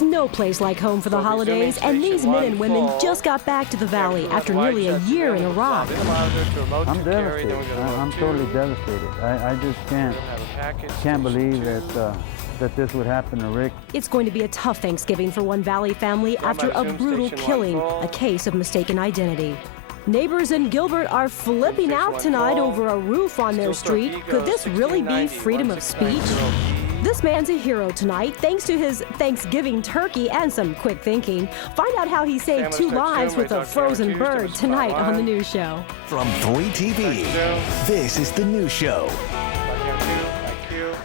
There's no place like home for the holidays, and these men and women just got back to the Valley after nearly a year in Iraq. I'm devastated. I'm totally devastated. I just can't believe that this would happen to Rick. It's going to be a tough Thanksgiving for one Valley family after a brutal killing, a case of mistaken identity. Neighbors in Gilbert are flipping out tonight over a roof on their street. Could this really be freedom of speech? This man's a hero tonight thanks to his Thanksgiving turkey and some quick thinking. Find out how he saved 2 lives with a frozen bird tonight on The News Show. From 3TV, this is The News Show.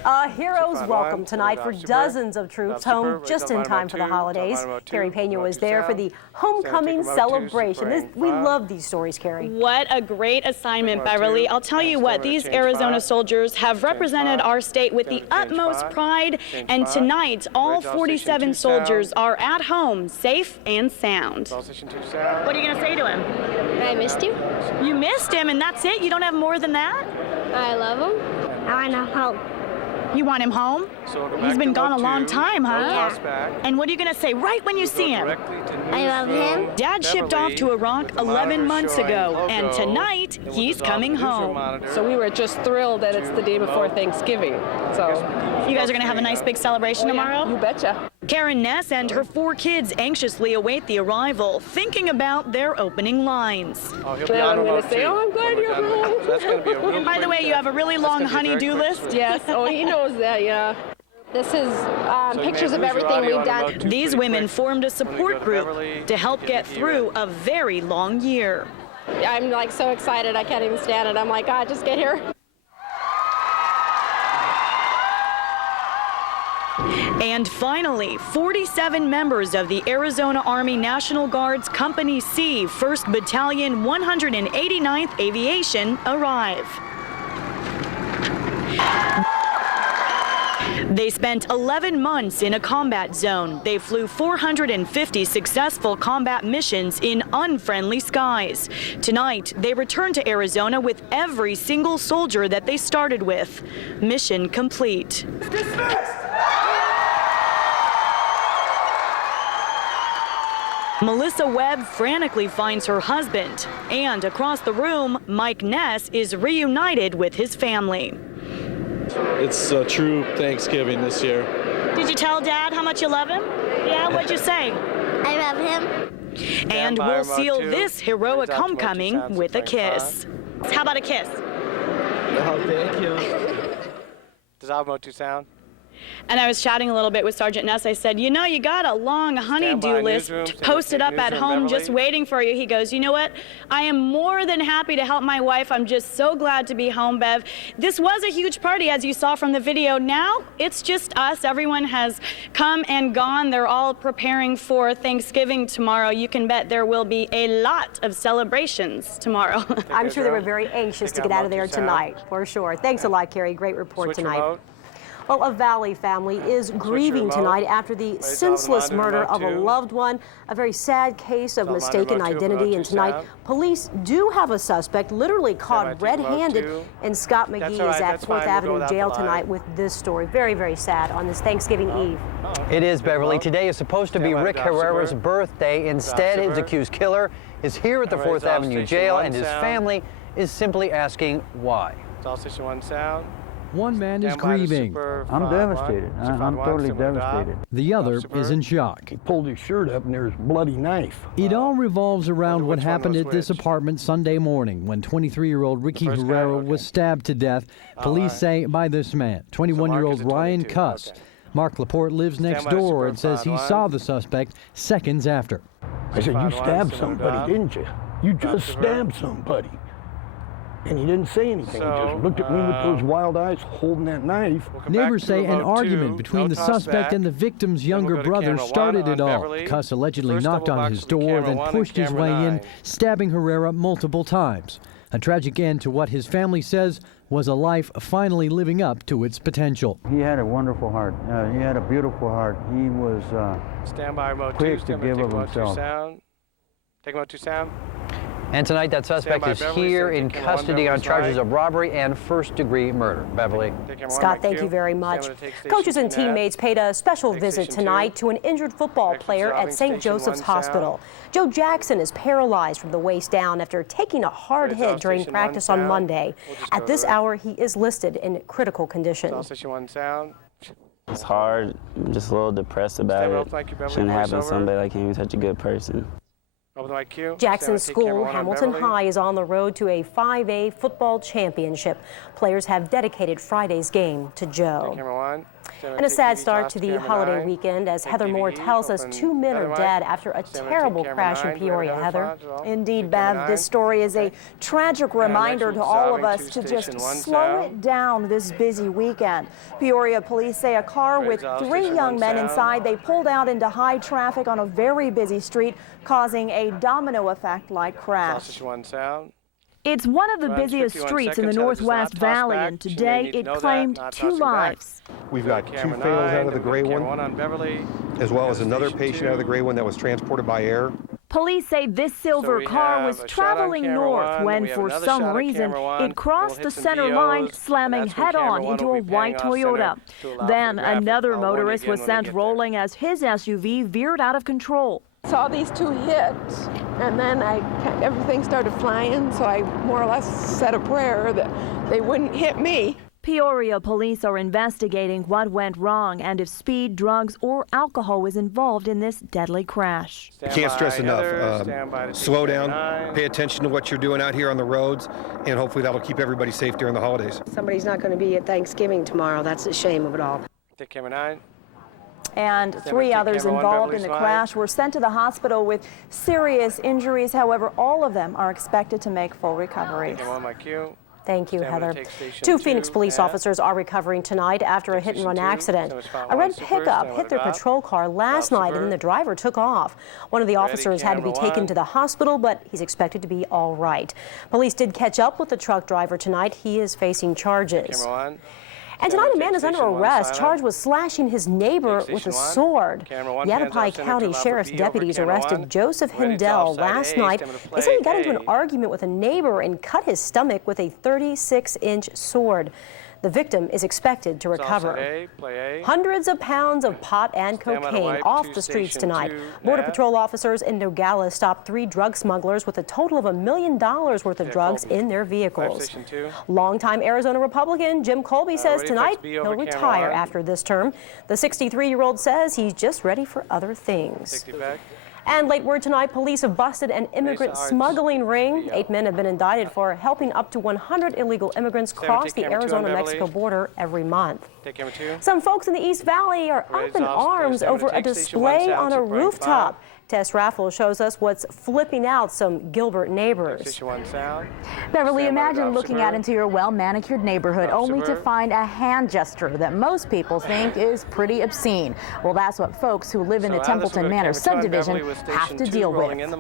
A hero's welcome tonight for dozens of troops home just in time for the holidays. Carey Peña was there for the homecoming celebration. We love these stories, Carey. What a great assignment, Beverly. I'll tell you what, these Arizona soldiers have represented our state with the utmost pride, and tonight all 47 soldiers are at home, safe and sound. What are you going to say to him? I missed you. You missed him, and that's it? You don't have more than that? I love him. I want to help. You want him home? He's been gone a long time, huh? Yeah. And what are you going to say right when you see him? I love him. Dad shipped off to Iraq 11 months ago, and tonight he's coming home. So we were just thrilled that it's the day before Thanksgiving. So you guys are going to have a nice big celebration tomorrow? You betcha. Karen Ness and her 4 kids anxiously await the arrival, thinking about their opening lines. I'm going to say, I'm glad you're home. And by the way, you have a really long honey-do list? Yes. Oh, he knows that, yeah. This is pictures of everything we've done. These women formed a support group to help get through a very long year. I'm like so excited I can't even stand it. I'm like, God, just get here. And finally, 47 members of the Arizona Army National Guard's Company C, 1st Battalion, 189th Aviation arrive. They spent 11 months in a combat zone. They flew 450 successful combat missions in unfriendly skies. Tonight, they return to Arizona with every single soldier that they started with. Mission complete. Dismissed! Melissa Webb frantically finds her husband. And across the room, Mike Ness is reunited with his family. It's a true Thanksgiving this year. Did you tell Dad how much you love him? Yeah, what'd you say? I love him. And we'll seal this heroic homecoming with a kiss. How about a kiss? Oh, thank you. Does Alamo 2 sound? And I was chatting a little bit with Sergeant Ness. I said, you know, you got a long honey-do list posted up at home just waiting for you. He goes, you know what? I am more than happy to help my wife. I'm just so glad to be home, Bev. This was a huge party, as you saw from the video. Now it's just us. Everyone has come and gone. They're all preparing for Thanksgiving tomorrow. You can bet there will be a lot of celebrations tomorrow. I'm sure they were very anxious to get out of there tonight, for sure. Thanks a lot, Carey. Great report tonight. Well, a Valley family is grieving tonight after the senseless murder of a loved one, a very sad case of mistaken identity. And tonight, police do have a suspect literally caught red-handed, and Scott McGee is at 4th Avenue Jail tonight with this story. Very, very sad on this Thanksgiving Eve. It is, Beverly. Today is supposed to be Rick Herrera's birthday. Instead, his accused killer is here at the 4th Avenue Jail, and his family is simply asking why. All station 1 sound. One man is grieving. I'm devastated. I'm totally devastated. The other is in shock. He pulled his shirt up and there's a bloody knife. It all revolves around what happened at this apartment Sunday morning when 23-year-old Ricky Herrera was stabbed to death, police say, by this man, 21-year-old Ryan Cuss. Mark Laporte lives next door and says he saw the suspect seconds after. I said, you stabbed somebody, didn't you? You just stabbed somebody. And he didn't say anything. He just looked at me with those wild eyes holding that knife. Neighbors say an argument between the suspect and the victim's younger brother started it all. Cuss allegedly knocked on his door, then pushed his way in, stabbing Herrera multiple times. A tragic end to what his family says was a life finally living up to its potential. He had a wonderful heart. He had a beautiful heart. He was quick to give of himself. Take mode 2 sound. And tonight, that suspect is here in custody on charges of robbery and first-degree murder. Beverly. Scott, thank you very much. Coaches and teammates paid a special visit tonight to an injured football player at St. Joseph's Hospital. Joe Jackson is paralyzed from the waist down after taking a hard hit during practice on Monday. At this hour, he is listed in critical condition. It's hard. I'm just a little depressed about it. Shouldn't happen to somebody like him. He's such a good person. Jackson's school, Hamilton High, is on the road to a 5A football championship. Players have dedicated Friday's game to Joe. And a sad start to the holiday weekend as Heather Moore tells us 2 men are dead after a terrible crash in Peoria. Heather. Indeed, Bev, this story is a tragic reminder to all of us to just slow it down this busy weekend. Peoria police say a car with 3 young men inside, they pulled out into high traffic on a very busy street, causing a domino effect like crash. It's one of the busiest streets in the Northwest Valley, and today it claimed 2 lives. We've got 2 fatals out of the gray one, on Beverly, as well as another patient out of the gray one that was transported by air. Police say this silver car was traveling north when, for some reason, it crossed the center line, slamming head-on into a white Toyota. Then another motorist was sent rolling as his SUV veered out of control. Saw these 2 hits, and then everything started flying, so I more or less said a prayer that they wouldn't hit me. Peoria police are investigating what went wrong and if speed, drugs, or alcohol was involved in this deadly crash. Can't stress enough. Slow down, pay attention to what you're doing out here on the roads, and hopefully that'll keep everybody safe during the holidays. Somebody's not going to be at Thanksgiving tomorrow. That's a shame of it all. Take camera 9. And 3 others involved in the crash were sent to the hospital with serious injuries. However, all of them are expected to make full recovery. Thank you, Heather. 2 Phoenix police officers are recovering tonight after a hit-and-run accident. A red pickup hit their patrol car last night and then the driver took off. One of the officers had to be taken to the hospital, but he's expected to be all right. Police did catch up with the truck driver tonight. He is facing charges. And tonight, a man is under arrest, charged with slashing his neighbor with a sword. Yavapai County Sheriff's deputies arrested Joseph Hindell last night. They say he got into an argument with a neighbor and cut his stomach with a 36-inch sword. The victim is expected to recover. Hundreds of pounds of pot and cocaine off the streets tonight. Border Patrol officers in Nogales stopped 3 drug smugglers with a total of $1 million worth of drugs in their vehicles. Longtime Arizona Republican Jim Colby says tonight he'll retire after this term. The 63-year-old says he's just ready for other things. And late word tonight, police have busted an immigrant smuggling ring. 8 men have been indicted for helping up to 100 illegal immigrants cross the Arizona-Mexico border every month. Some folks in the East Valley are up in arms over a display on a rooftop. Tess Rafols shows us what's flipping out some Gilbert neighbors. Beverly, imagine looking out into your well-manicured neighborhood only to find a hand gesture that most people think is pretty obscene. Well, that's what folks who live in the Templeton Manor subdivision have to deal with.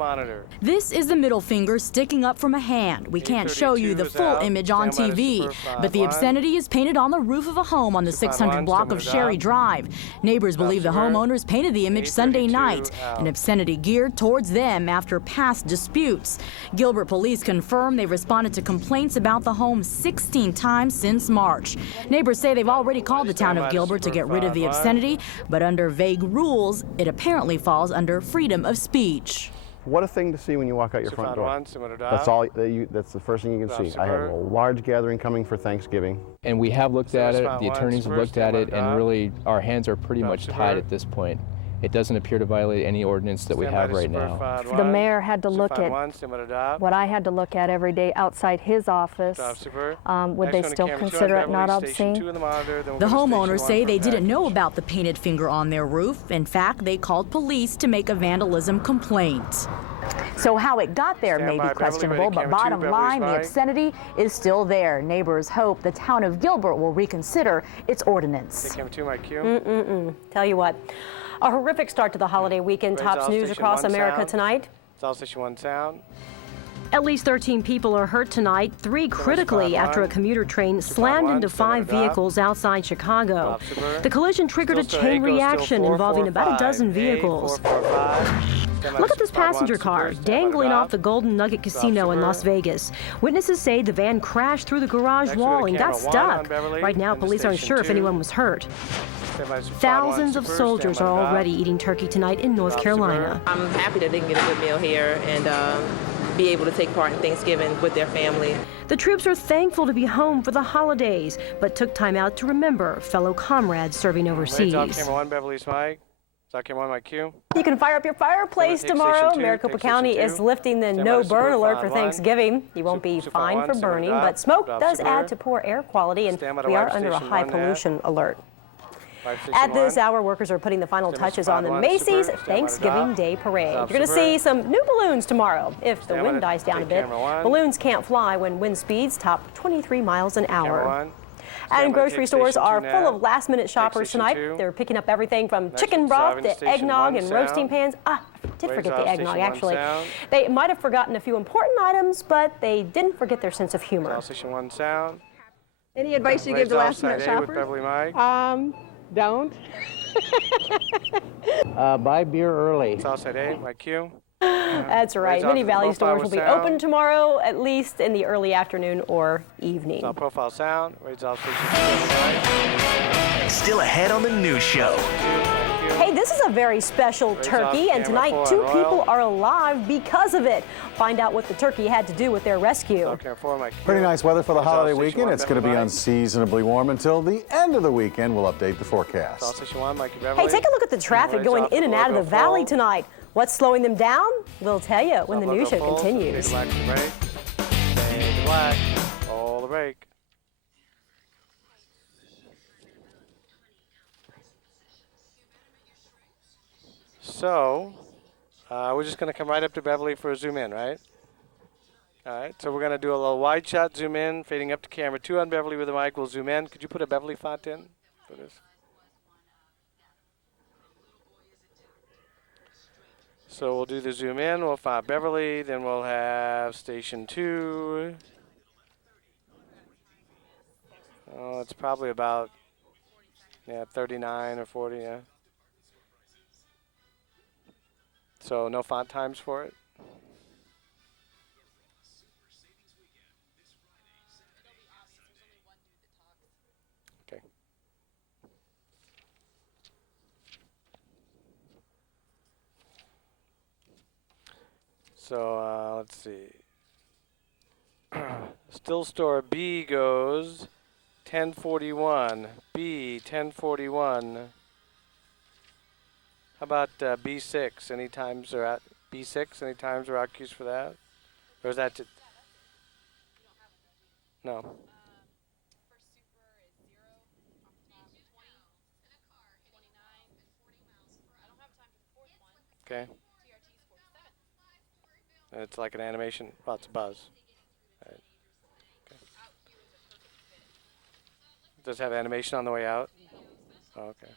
This is the middle finger sticking up from a hand. We can't show you the full image on TV, but the obscenity is painted on the roof of a home on the 600 block of Sherry Drive. Neighbors believe the homeowners painted the image Sunday night, an obscenity geared towards them after past disputes. Gilbert police confirm they responded to complaints about the home 16 times since March. Neighbors say they've already called the town of Gilbert to get rid of the obscenity, but under vague rules, it apparently falls under freedom of speech. What a thing to see when you walk out your front door. That's all. That's the first thing you can see. I have a large gathering coming for Thanksgiving. And we have looked at it, the attorneys have looked at it, and really our hands are pretty much tied at this point. It doesn't appear to violate any ordinance that we have right now. The mayor had to look at what I had to look at every day outside his office. Would they still consider it not obscene? The homeowners say they didn't know about the painted finger on their roof. In fact, they called police to make a vandalism complaint. So how it got there may be questionable, but bottom line, the obscenity is still there. Neighbors hope the town of Gilbert will reconsider its ordinance. Tell you what, a horrific start to the holiday weekend tops news across America tonight. At least 13 people are hurt tonight, 3 critically after a commuter train slammed into 5 vehicles outside Chicago. The collision triggered a chain reaction involving about a dozen vehicles. Look at this passenger car dangling off the Golden Nugget Casino in Las Vegas. Witnesses say the van crashed through the garage wall and got stuck. Right now, police aren't sure if anyone was hurt. Thousands of soldiers are already eating turkey tonight in North Carolina. I'm happy that they can get a good meal here and be able to take part in Thanksgiving with their family. The troops are thankful to be home for the holidays, but took time out to remember fellow comrades serving overseas. Camera 1, Beverly's Mike. Camera 1, Mike Q. You can fire up your fireplace tomorrow. Maricopa County is lifting the no-burn alert for Thanksgiving. You won't be fined for burning, but smoke does add to poor air quality, and we are under a high pollution alert. At this hour, workers are putting the final touches on the Macy's Thanksgiving Day Parade. You're going to see some new balloons tomorrow if the wind dies down a bit. Balloons can't fly when wind speeds top 23 miles an hour. And grocery stores are full of last-minute shoppers tonight. They're picking up everything from chicken broth to eggnog and roasting pans. I did forget the eggnog, actually. They might have forgotten a few important items, but they didn't forget their sense of humor. Station 1 sound. Any advice you give to last-minute shoppers? Beverly Mike. Don't. Buy beer early. Southside A, Mike Q. That's right. Many Valley stores will be open tomorrow, at least in the early afternoon or evening. Profile sound. Still ahead on the news show. Hey, this is a very special turkey, and tonight 2 people are alive because of it. Find out what the turkey had to do with their rescue. Pretty nice weather for the holiday weekend. It's going to be unseasonably warm until the end of the weekend. We'll update the forecast. Hey, take a look at the traffic going in and out of the valley tonight. What's slowing them down? We'll tell you when the news show continues. Black, all the brake. So, we're just going to come right up to Beverly for a zoom in, right? All right, so we're going to do a little wide shot zoom in, fading up to camera 2 on Beverly with the mic. We'll zoom in. Could you put a Beverly font in for this? So we'll do the zoom in. We'll find Beverly, then we'll have station 2. Oh, it's probably about 39 or 40, yeah. So no font times for it. Okay. So let's see. Still store B goes 1041. B 1041. How about B6? Any times are at B6? Any times or out cues for that? Or is that no? Okay. And it's like an animation. Lots of buzz. Right. Okay. Does it have animation on the way out? Oh, okay.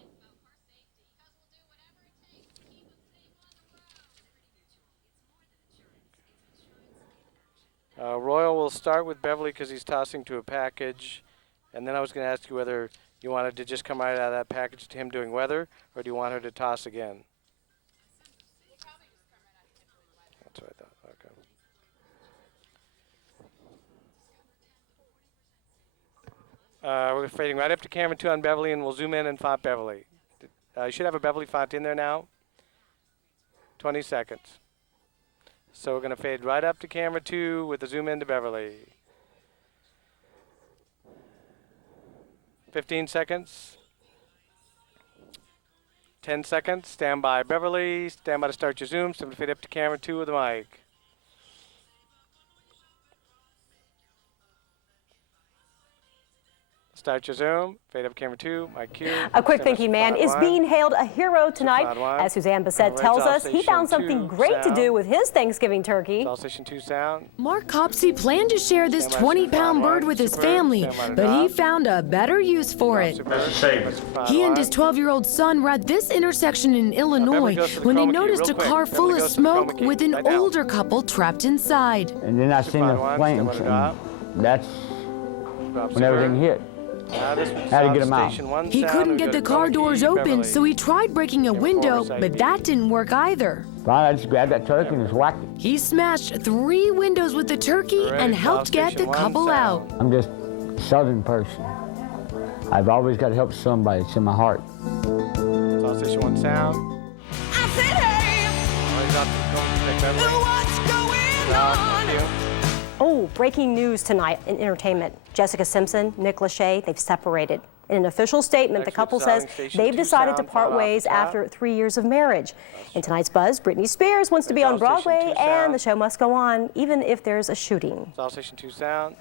Royal will start with Beverly because he's tossing to a package. And then I was going to ask you whether you wanted to just come right out of that package to him doing weather, or do you want her to toss again? That's what I thought. Okay. We're fading right up to camera 2 on Beverly, and we'll zoom in and font Beverly. You should have a Beverly font in there now. 20 seconds. So we're going to fade right up to camera 2 with the zoom in to Beverly. 15 seconds. 10 seconds. Stand by Beverly. Stand by to start your zoom. So I'm going to fade up to camera 2 with the mic. Start your zoom, fade up camera 2, mic Q. A quick thinking man is being hailed a hero tonight. As Suzanne Bassett tells us, he found something great to do with his Thanksgiving turkey. Station 2 sound. Mark Copsey planned to share this 20-pound bird with his family, but he found a better use for it. He and his 12-year-old son were at this intersection in Illinois when they noticed a car full of smoke with an older couple trapped inside. And then I seen the flames, and that's when everything hit. How to get him out? He couldn't get the car doors open, so he tried breaking a window, but that didn't work either. I just grabbed that turkey and just whacked it. He smashed 3 windows with the turkey and helped get the couple out. I'm just a Southern person. I've always got to help somebody. It's in my heart. South Station 1 sound. I said, hey, what's going on? Oh, breaking news tonight in entertainment. Jessica Simpson, Nick Lachey, they've separated. In an official statement, the couple says they've decided to part ways after 3 years of marriage. In tonight's buzz, Britney Spears wants to be on Broadway, and the show must go on, even if there's a shooting. South Station 2 sound.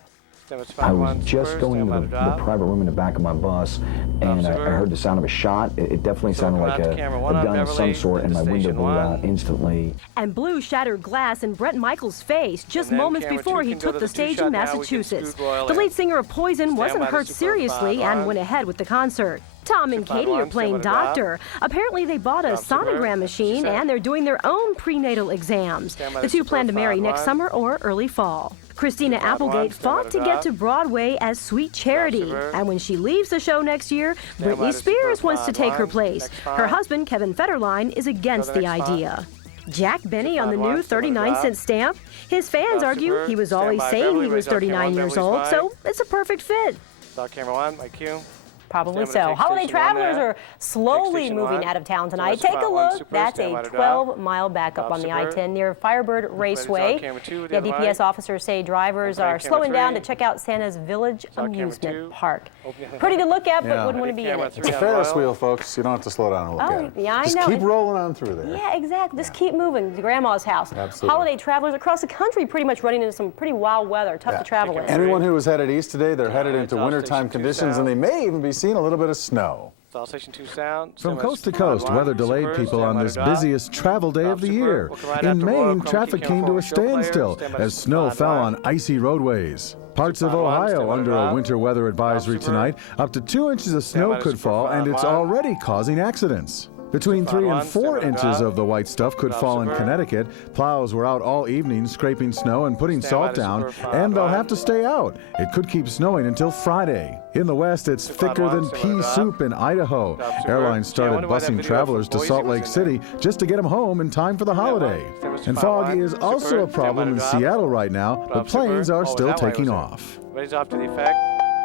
I was just going into the private room in the back of my bus, and I heard the sound of a shot. It definitely sounded like a gun of some sort, and my window blew out instantly. And Blue shattered glass in Bret Michaels' face just moments before he took the stage in Massachusetts. The lead singer of Poison wasn't hurt seriously and went ahead with the concert. Tom and Katie are playing doctor. Apparently they bought a sonogram machine and they're doing their own prenatal exams. The two plan to marry next summer or early fall. Christina Applegate fought to get to Broadway as Sweet Charity. And when she leaves the show next year, Britney Spears wants to take her place. Her husband, Kevin Federline, is against the idea. Jack Benny on the new 39-cent stamp. His fans argue he was always saying he was 39 years old, so it's a perfect fit. Camera 1, my cue. Probably so. Holiday travelers are slowly moving out of town tonight. Take a look. That's a 12-mile backup on the I-10 near Firebird Raceway. Yeah, DPS officers say drivers are slowing down to check out Santa's Village Amusement Park. Pretty to look at, but wouldn't want to be in it. It's a Ferris wheel, folks. You don't have to slow down and look at it. Yeah, I know. Just keep rolling on through there. Yeah, exactly. Just keep moving to Grandma's house. Absolutely. Holiday travelers across the country pretty much running into some pretty wild weather. Tough to travel in. Anyone who was headed east today, they're headed into wintertime conditions, and they may even be seeing a little bit of snow. South Station 2 sound. From coast to coast, weather delayed people on this busiest travel day of the year. In Maine, traffic came to a standstill as snow fell on icy roadways. Parts of Ohio under a winter weather advisory tonight. Up to 2 inches of snow could fall, and it's already causing accidents. Between 3 and 4 inches of the white stuff could fall in Connecticut. Plows were out all evening scraping snow and putting salt down, and they'll have to stay out. It could keep snowing until Friday. In the west, it's thicker than pea soup in Idaho. Airlines started busing travelers to Salt Lake City just to get them home in time for the holiday. And fog is also a problem in Seattle right now, but planes are still taking off. Raise off to the effect.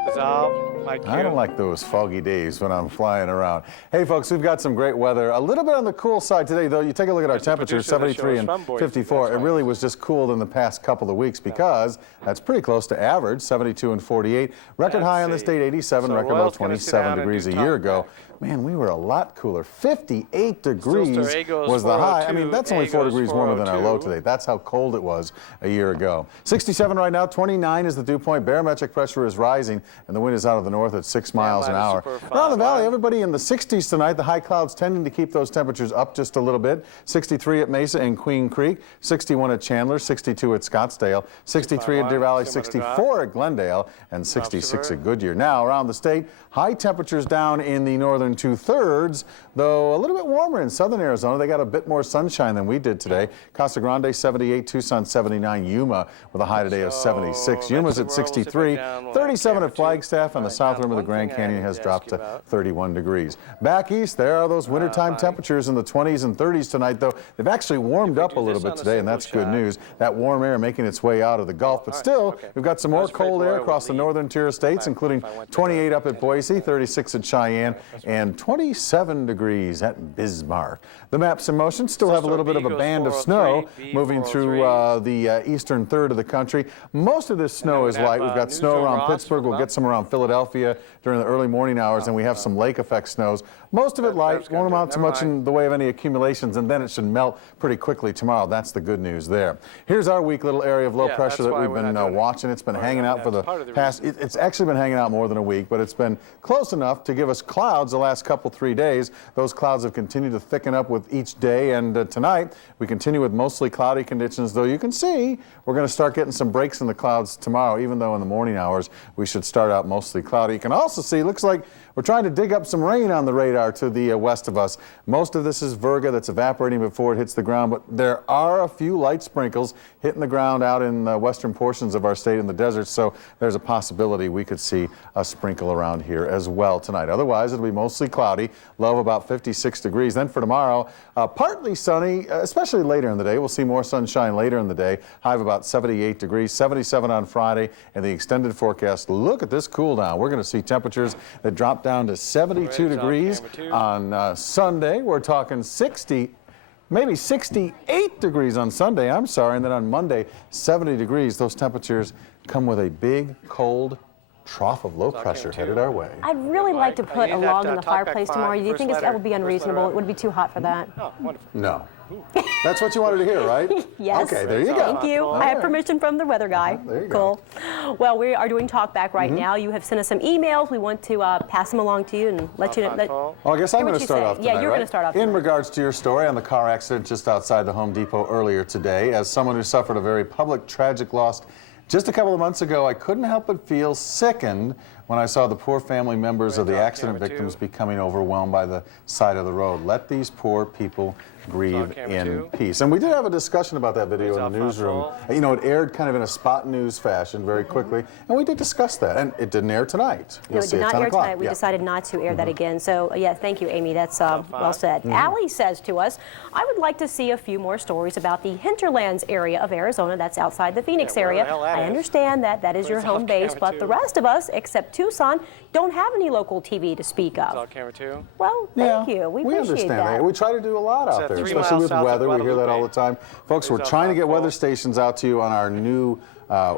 Dissolve. I don't like those foggy days when I'm flying around. Hey, folks, we've got some great weather. A little bit on the cool side today, though. You take a look at our temperatures, 73 and 54. It really was just cooled in the past couple of weeks because that's pretty close to average, 72 and 48. Record high on this date, 87, record low 27 degrees a year ago. Man, we were a lot cooler. 58 degrees was the high. I mean, that's only 4 degrees warmer than our low today. That's how cold it was a year ago. 67 right now, 29 is the dew point. Barometric pressure is rising, and the wind is out of the north at 6 miles an hour. Around the valley, everybody in the 60s tonight. The high clouds tending to keep those temperatures up just a little bit. 63 at Mesa and Queen Creek, 61 at Chandler, 62 at Scottsdale, 63 at Deer Valley, 64 at Glendale, and 66 at Goodyear. Now, around the state, high temperatures down in the northern 2/3, though a little bit warmer in southern Arizona. They got a bit more sunshine than we did today. Casa Grande 78, Tucson 79, Yuma with a high today of 76. Yuma's at 63, 37 at Flagstaff, and the south rim of the Grand Canyon has dropped to 31 degrees. Back east, there are those wintertime temperatures in the 20s and 30s tonight, though they've actually warmed up a little bit today, and that's good news. That warm air making its way out of the Gulf, but still, we've got some more cold air across the northern tier of states, including 28 up at Boise, 36 at Cheyenne, and 27 degrees at Bismarck. The maps in motion still have a little bit of a band of snow moving through the eastern third of the country. Most of this snow is light. We've got snow around Pittsburgh. We'll get some around Philadelphia during the early morning hours, and we have some lake effect snows. Most of it light, won't amount to much in the way of any accumulations, and then it should melt pretty quickly tomorrow. That's the good news there. Here's our weak little area of low pressure that we've been watching. It's been hanging out for the past, it's actually been hanging out more than a week, but it's been close enough to give us clouds the last couple, 3 days. Those clouds have continued to thicken up with each day, and tonight we continue with mostly cloudy conditions, though you can see we're going to start getting some breaks in the clouds tomorrow, even though in the morning hours we should start out mostly cloudy. You can also see, looks like we're trying to dig up some rain on the radar to the west of us. Most of this is virga that's evaporating before it hits the ground, but there are a few light sprinkles hitting the ground out in the western portions of our state in the desert, so there's a possibility we could see a sprinkle around here as well tonight. Otherwise, it'll be mostly cloudy, low of about 56 degrees. Then for tomorrow, partly sunny, especially later in the day. We'll see more sunshine later in the day, high of about 78 degrees, 77 on Friday, and the extended forecast. Look at this cool down. We're going to see temperatures that drop down to 72 degrees on Sunday. We're talking 60, maybe 68 degrees on Sunday, I'm sorry, and then on Monday, 70 degrees. Those temperatures come with a big, cold trough of low pressure headed our way. I'd really like to put a log in the fireplace tomorrow. Do you think that would be unreasonable? It would be too hot for that. Oh, wonderful. No. That's what you wanted to hear, right? Yes. Okay, there you go. Thank you. All I have right. permission from the weather guy. There you go. Well, we are doing talk back right now. You have sent us some emails. We want to pass them along to you and let you know. Well, I guess I'm going to start off tonight, Yeah, you're going to start off In regards to your story on the car accident just outside the Home Depot earlier today, as someone who suffered a very public, tragic loss just a couple of months ago, I couldn't help but feel sickened when I saw the poor family members of the accident victims becoming overwhelmed by the side of the road. Let these poor people grieve in peace. And we did have a discussion about that video in the newsroom. You know, it aired kind of in a spot news fashion very quickly, and we did discuss that, and it didn't air tonight. No, it did not air tonight. We decided not to air that again. So, yeah, thank you, Amy. That's well said. Allie says to us, I would like to see a few more stories about the hinterlands area of Arizona. That's outside the Phoenix area. I understand that that is your home base, but the rest of us, except Tucson, don't have any local TV to speak of. All camera 2. Well, thank you. We appreciate understand that. We try to do a lot out there, especially with weather. We hear that all the time. Folks, we're trying to get weather stations out to you on our new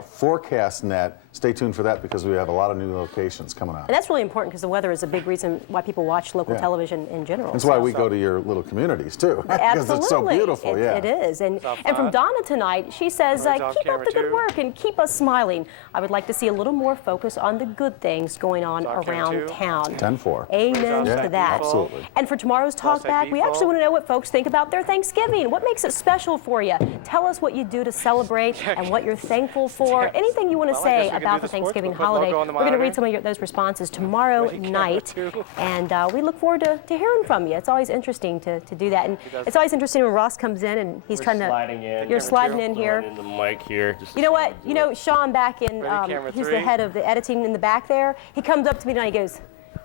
forecast net. Stay tuned for that because we have a lot of new locations coming out. And that's really important because the weather is a big reason why people watch local television in general. That's why we go to your little communities too. Absolutely. Because it's so beautiful. It is. And from Donna tonight, she says, keep up the good work and keep us smiling. I would like to see a little more focus on the good things going on around town. 10-4. Amen to that. Absolutely. And for tomorrow's Talk Back, we actually want to know what folks think about their Thanksgiving. What makes it special for you? Tell us what you do to celebrate and what you're thankful for. Anything you want to say about the Thanksgiving holiday. We're going to read some of those responses tomorrow night, and we look forward to hearing from you. It's always interesting to do that, and it's always interesting when Ross comes in and he's trying to. You're sliding in here. The mic here. You know what? You know Sean back in. He's the head of the editing in the back there. He comes up to me and he goes,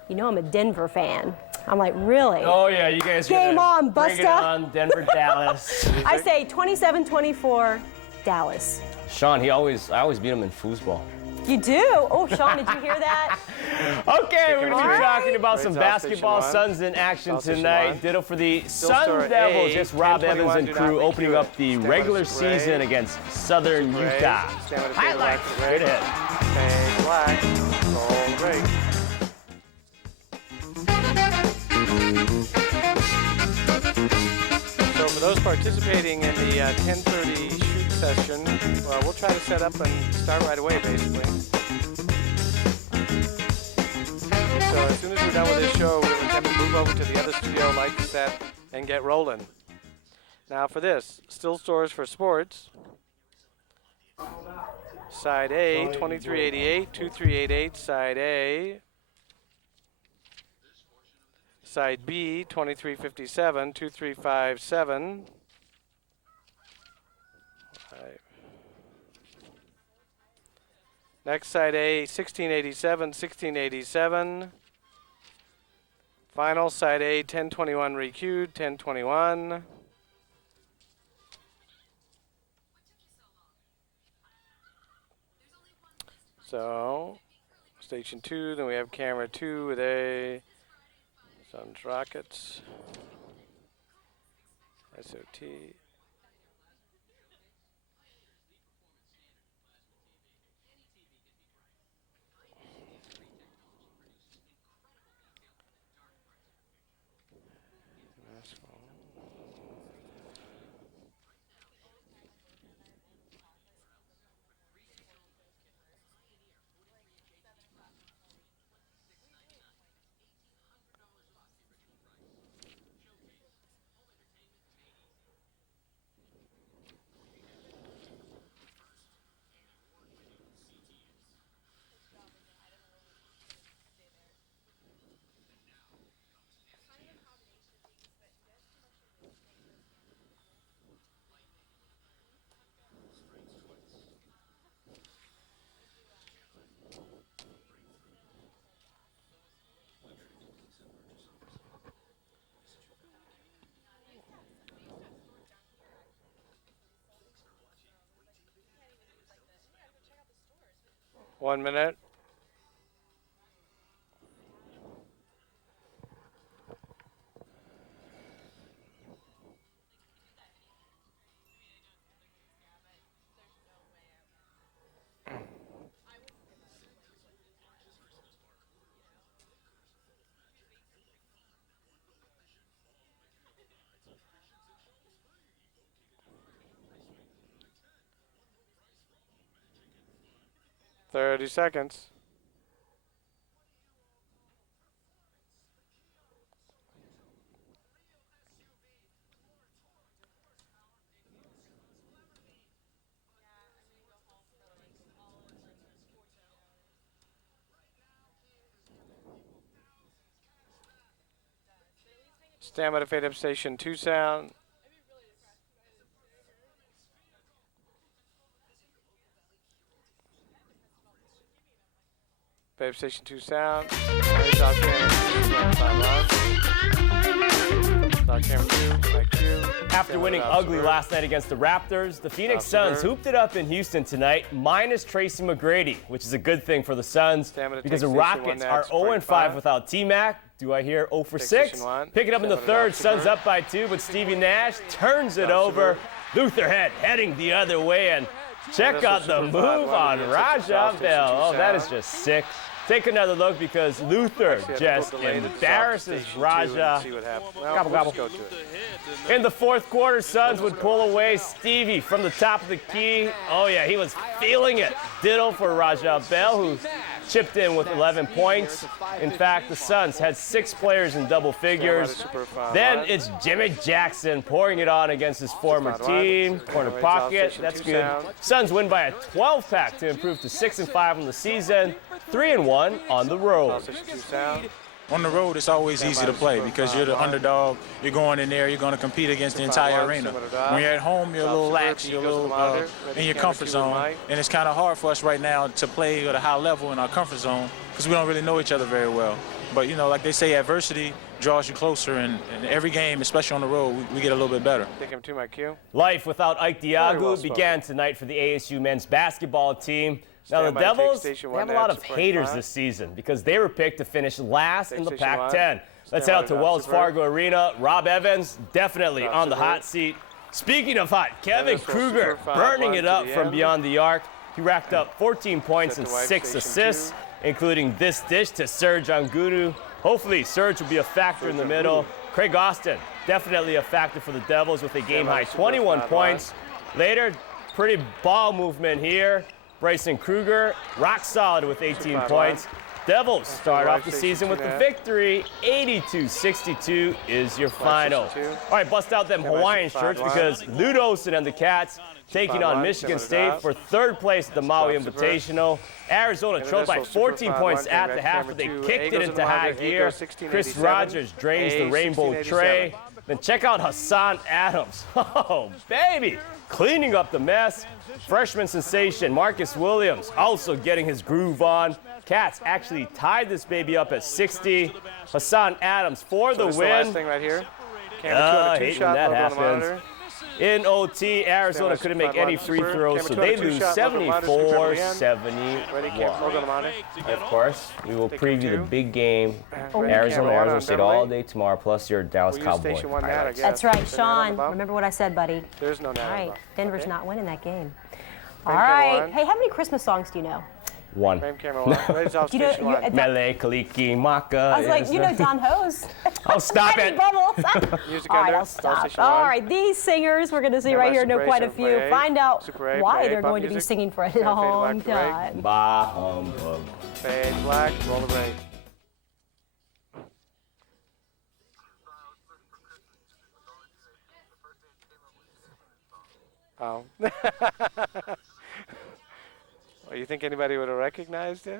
"You know I'm a Denver fan." I'm like, really? Oh yeah, you guys. Game on, Busta. Bring it on, Denver, Dallas. I say 27-24, Dallas. Sean, I always beat him in foosball. You do? Oh, Sean, did you hear that? Okay, we're going to be talking about some basketball. Suns in action tonight. Ditto for the Sun Devils. Just Rob Evans and crew opening up the regular season against Southern Utah. Highlights straight ahead. Black, all great. So for those participating in the 10:30 shoot session, we'll try to set up and start right away, basically. So as soon as we're done with this show, we'll attempt to move over to the other studio, light the set, and get rolling. Now for this, still stores for sports. Side A, 2388, 2388, side A. Side B, 2357, 2357. Right. Next, side A, 1687, 1687. Final, side A, 1021 requeued, 1021. So, station 2, then we have camera 2 with a Suns Rockets, SOT. 1 minute. Thirty seconds. Stand by to fade up station 2 sound. Fade up station 2 sound. After winning ugly last night against the Raptors, the Phoenix Suns hooped it up in Houston tonight, minus Tracy McGrady, which is a good thing for the Suns because the Rockets are 0-5 without T-Mac. Do I hear 0 for 6? Pick it up in the third. Suns up by 2, but Stevie Nash turns it over. Lutherhead heading the other way, and check out the move on Raja Bell. Oh, that is just sick. Take another look because Luther just embarrasses Raja. Gobble, gobble. In the fourth quarter, Suns would pull away Stevie from the top of the key. Oh, yeah, he was feeling it. Ditto for Raja Bell, who chipped in with 11 points. In fact, the Suns had 6 players in double figures. Then it's Jimmy Jackson pouring it on against his former team. Corner pocket, that's good. Suns win by a 12-pack to improve to 6-5 on the season, 3-1 on the road. On the road, it's always easy to play because you're the underdog. You're going in there, you're going to compete against the entire arena. When you're at home, you're a little lax, you're a little in your comfort zone, and it's kind of hard for us right now to play at a high level in our comfort zone because we don't really know each other very well. But, you know, like they say, adversity draws you closer, and every game, especially on the road, we get a little bit better. Take him to my cue. Life without Ike Diagu began tonight for the ASU men's basketball team. Now, the Devils, they have a lot of haters this season because they were picked to finish last in the Pac-10. Let's head out to Wells Fargo Arena. Rob Evans, definitely on the hot seat. Speaking of hot, Kevin Kruger burning it up from beyond the arc. He racked up 14 points and 6 assists, including this dish to Serge Angudu. Hopefully, Serge will be a factor in the middle. Craig Austin, definitely a factor for the Devils with a game-high 21 points. Later, pretty ball movement here. Bryson Kruger, rock solid with 18 points. Devils start off the season with the victory. 82-62 is your final. All right, bust out them Hawaiian shirts because Ludosen and the Cats taking on Michigan State for third place at the Maui Invitational. Arizona trailed by 14 points at the half, but they kicked it into high gear. Chris Rogers drains the rainbow tray. Then check out Hassan Adams. Oh, baby, cleaning up the mess. Freshman sensation Marcus Williams also getting his groove on. Cats actually tied this baby up at 60. Hassan Adams for the win. Last thing right here. I hate when that happens. In OT, Arizona couldn't make any free throws, so they lose 74-71. Of course, we will preview the big game, Arizona State, all day tomorrow, plus your Dallas Cowboys. That's right, Sean. Remember what I said, buddy. There's no All right, Denver's not winning that game. All right. Hey, how many Christmas songs do you know? 1. Mele Kaliki Maka. I was like, you know Don Hose. Oh, stop it. Bubbles. All right, I'll stop. All right, these singers we're going to see right here know quite a few. Find out why they're going to be singing for a long time. Bah humbug. Fade black, roll the ray. Oh. Well, you think anybody would have recognized it?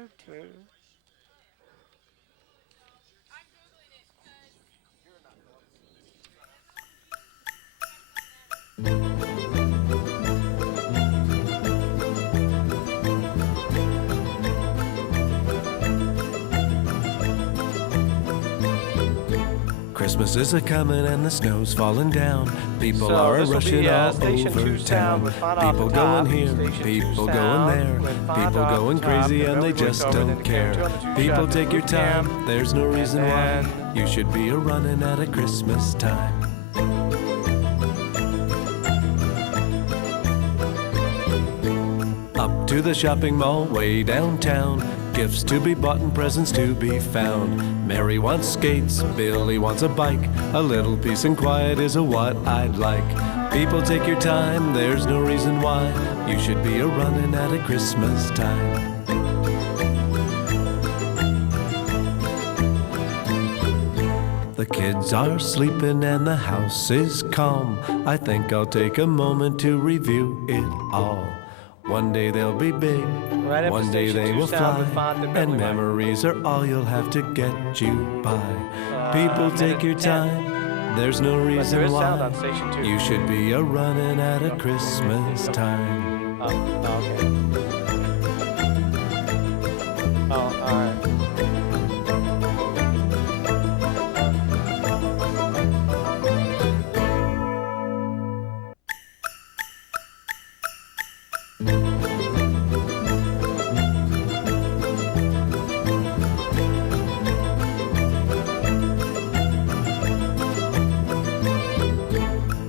Christmas is a-comin' and the snow's falling down. People are rushing all over town. People going here, people going there. People going crazy and they just don't care. People, take your time, there's no reason why you should be a-running at a Christmas time. Up to the shopping mall way downtown. Gifts to be bought and presents to be found. Mary wants skates, Billy wants a bike. A little peace and quiet is what I'd like. People, take your time, there's no reason why you should be a-running at a Christmas time. The kids are sleeping and the house is calm. I think I'll take a moment to review it all. One day they'll be big, one day they will fly, and memories are all you'll have to get you by. People, take your time, there's no reason why you should be a-running at a Christmas time. Okay. Oh, all right.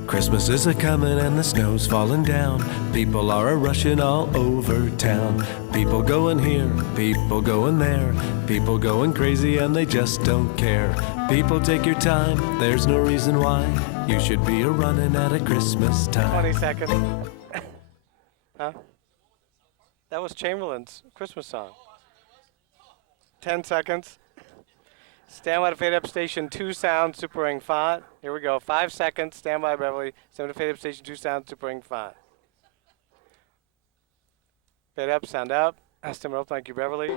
Christmas is a-comin' and the snow's falling down. People are a-rushing all over town. People going here, people going there. People going crazy and they just don't care. People, take your time, there's no reason why you should be a-running at a Christmas time. 20 seconds. Huh? That was Chamberlain's Christmas song. 10 seconds. Stand by to fade up station 2 sound, super ring font. Here we go. 5 seconds. Stand by, Beverly. Stand by to fade up station 2 sound, super ring font. Fade up, sound up. Stand by, thank you, Beverly.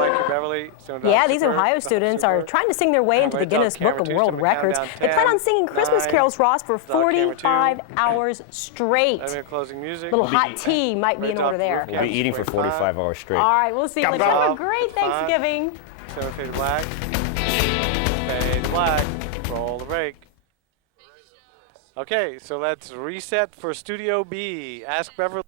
Thank you, Beverly. Yeah, these Ohio students are trying to sing their way into the Guinness Book of World Records. They plan on singing Christmas carols, Ross, for 45 hours straight. Little hot tea might be in order there. We'll be eating for 45 hours straight. All right, we'll see. Let's have a great Thanksgiving. Fade black. Fade black. Roll the rake. Okay, so let's reset for Studio B. Ask Beverly.